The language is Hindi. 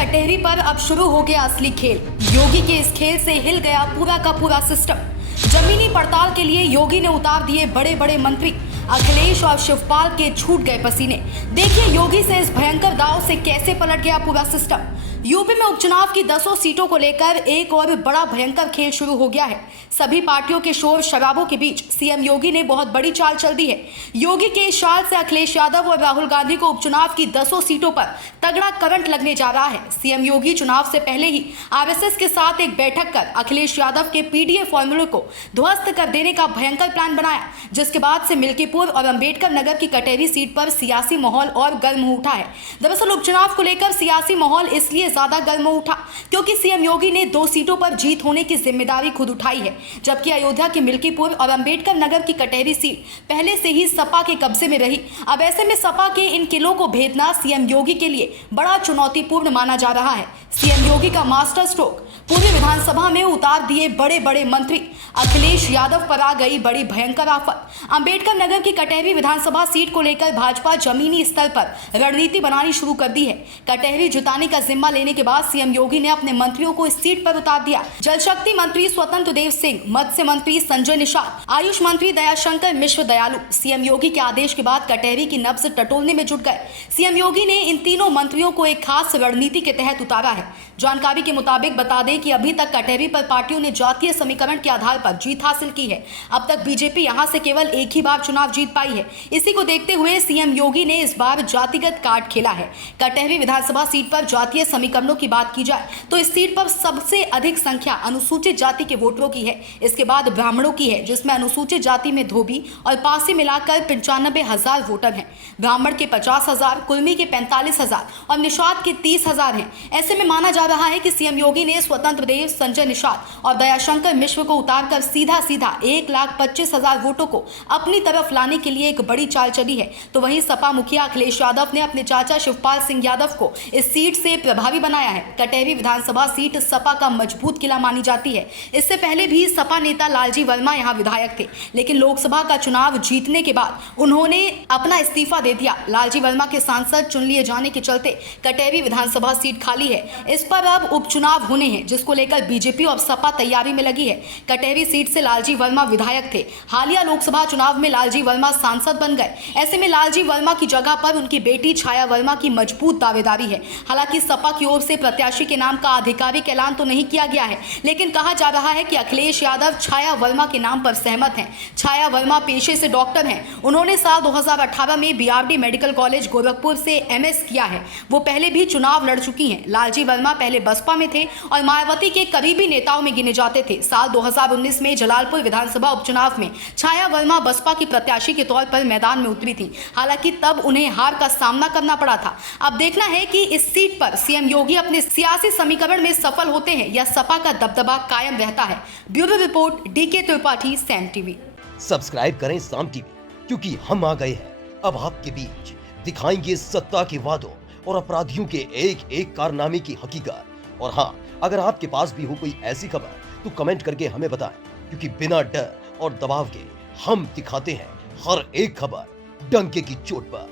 कटहरी पर अब शुरू हो गया असली खेल। योगी के इस खेल से हिल गया पूरा का पूरा सिस्टम। जमीनी पड़ताल के लिए योगी ने उतार दिए बड़े बड़े मंत्री। अखिलेश और शिवपाल के छूट गए पसीने। देखिए योगी से इस भयंकर दांव से कैसे पलट गया पूरा सिस्टम। यूपी में उपचुनाव की 10 सीटों को लेकर एक और बड़ा भयंकर खेल शुरू हो गया है। सभी पार्टियों के शोर शराबों के बीच सीएम योगी ने बहुत बड़ी चाल चल दी है। योगी के इस चाल से अखिलेश यादव और राहुल गांधी को उपचुनाव की 10 सीटों पर तगड़ा करंट लगने जा रहा है। सीएम योगी चुनाव से पहले ही आरएसएस के साथ एक बैठक कर अखिलेश यादव के पीडीए फॉर्मूले को ध्वस्त कर देने का भयंकर प्लान बनाया, जिसके बाद से मिल्कीपुर और अंबेडकर नगर की कटहरी सीट पर सियासी माहौल और गर्म हो उठा है। दरअसल उपचुनाव को लेकर सियासी माहौल इसलिए ज्यादा गर्म हो उठा क्योंकि सीएम योगी ने 2 सीटों पर जीत होने की जिम्मेदारी खुद उठाई है, जबकि अयोध्या की मिल्कीपुर और अंबेडकर नगर की कटहरी सीट पहले से ही सपा के कब्जे में रही। अब ऐसे में सपा के इन किलों को भेदना सीएम योगी के लिए बड़ा चुनौतीपूर्ण माना जा रहा है। सीएम योगी का मास्टर स्ट्रोक, पूरी विधानसभा में उतार दिए बड़े बड़े मंत्री। अखिलेश यादव पर आ गई बड़ी भयंकर आफत। अंबेडकर नगर की कटहरी विधानसभा सीट को लेकर भाजपा जमीनी स्तर पर रणनीति बनानी शुरू कर दी है। कटहरी जिताने का जिम्मा लेने के बाद सीएम योगी ने अपने मंत्रियों को इस सीट पर उतार दिया। जल शक्ति मंत्री स्वतंत्र देव सिंह, मत्स्य मंत्री संजय निषाद, आयुष मंत्री दयाशंकर मिश्र दयालु सीएम योगी के आदेश के बाद कटहरी की नब्ज टटोलने में जुट गए। सीएम योगी ने इन तीनों मंत्रियों को एक खास रणनीति के तहत उतारा है। जानकारी के मुताबिक बता दें कि अभी तक कटहरी पर पार्टियों ने जातीय समीकरण के आधार पर जीत हासिल की है। अब तक बीजेपी यहां से केवल एक ही बार चुनाव जीत पाई है। इसी को देखते हुए सीएम योगी ने इस बार जातिगत कार्ड खेला है। कटहरी विधानसभा सीट पर जातीय समीकरणों की बात की जाए तो इस सीट पर सबसे अधिक संख्या अनुसूचित जाति के वोटरों की है। इसके बाद ब्राह्मणों की है, जिसमें अनुसूचित जाति में धोबी और पासी मिलाकर 95,000 वोटर हैं। ब्राह्मण के 50,000, कुर्मी के 45,000 और निषाद के 30,000 हैं। ऐसे में माना जा रहा है कि सीएम योगी ने स्वतंत्र देव, संजय निषाद और दयाशंकर मिश्र को उतारकर सीधा 1,25,000 वोटों को अपनी तरफ लाने के लिए एक बड़ी चाल चली है। तो वहीं सपा मुखिया अखिलेश यादव ने अपने चाचा शिवपाल सिंह यादव को इस सीट से प्रभारी बनाया है। कटहरी विधानसभा सीट सपा का मजबूत किला मानी जाती है। इससे पहले भी सपा नेता लालजी वर्मा यहां विधायक थे, लेकिन लोकसभा का चुनाव जीतने के बाद उन्होंने अपना इस्तीफा दे दिया। लालजी वर्मा के सांसद चुन लिए जाने के चलते कटहरी विधानसभा सीट खाली है। इस पर अब उपचुनाव होने हैं, जिसको लेकर बीजेपी और सपा तैयारी में लगी है। कटहरी सीट से लालजी वर्मा विधायक थे। हालिया लोकसभा चुनाव में लालजी वर्मा सांसद बन गए। ऐसे में लालजी वर्मा की जगह पर उनकी बेटी छाया वर्मा की मजबूत दावेदारी है। हालांकि सपा की ओर से प्रत्याशी के नाम का आधिकारिक ऐलान तो नहीं किया गया है, लेकिन कहा जा रहा है कि अखिलेश यादव छाया वर्मा के नाम पर सहमत हैं। छाया वर्मा पेशे से डॉक्टर हैं। उन्होंने साल 2018 में बीआरडी मेडिकल कॉलेज गोरखपुर से एमएस किया है। वो पहले भी चुनाव लड़ चुकी हैं। लालजी वर्मा पहले बसपा में थे और मायावती के करीबी नेताओं में गिने जाते थे। साल 2019 में जलालपुर विधानसभा उपचुनाव में छाया वर्मा बसपा की प्रत्याशी के तौर पर मैदान में उतरी थी। हालांकि तब उन्हें हार का सामना करना पड़ा था। अब देखना है कि इस सीट पर सीएम योगी अपने सियासी समीकरण में सफल होते हैं या सपा का दबदबा कायम रहता है। Bureau report, DK Tripathi, Saam TV. Subscribe करें साम टीवी, क्योंकि हम आ गए हैं अब आपके बीच। दिखाएंगे सत्ता के वादों और अपराधियों के एक एक कारनामे की हकीकत। और हाँ, अगर आपके पास भी हो कोई ऐसी खबर तो कमेंट करके हमें बताएं, क्योंकि बिना डर और दबाव के हम दिखाते हैं हर एक खबर डंके की चोट पर।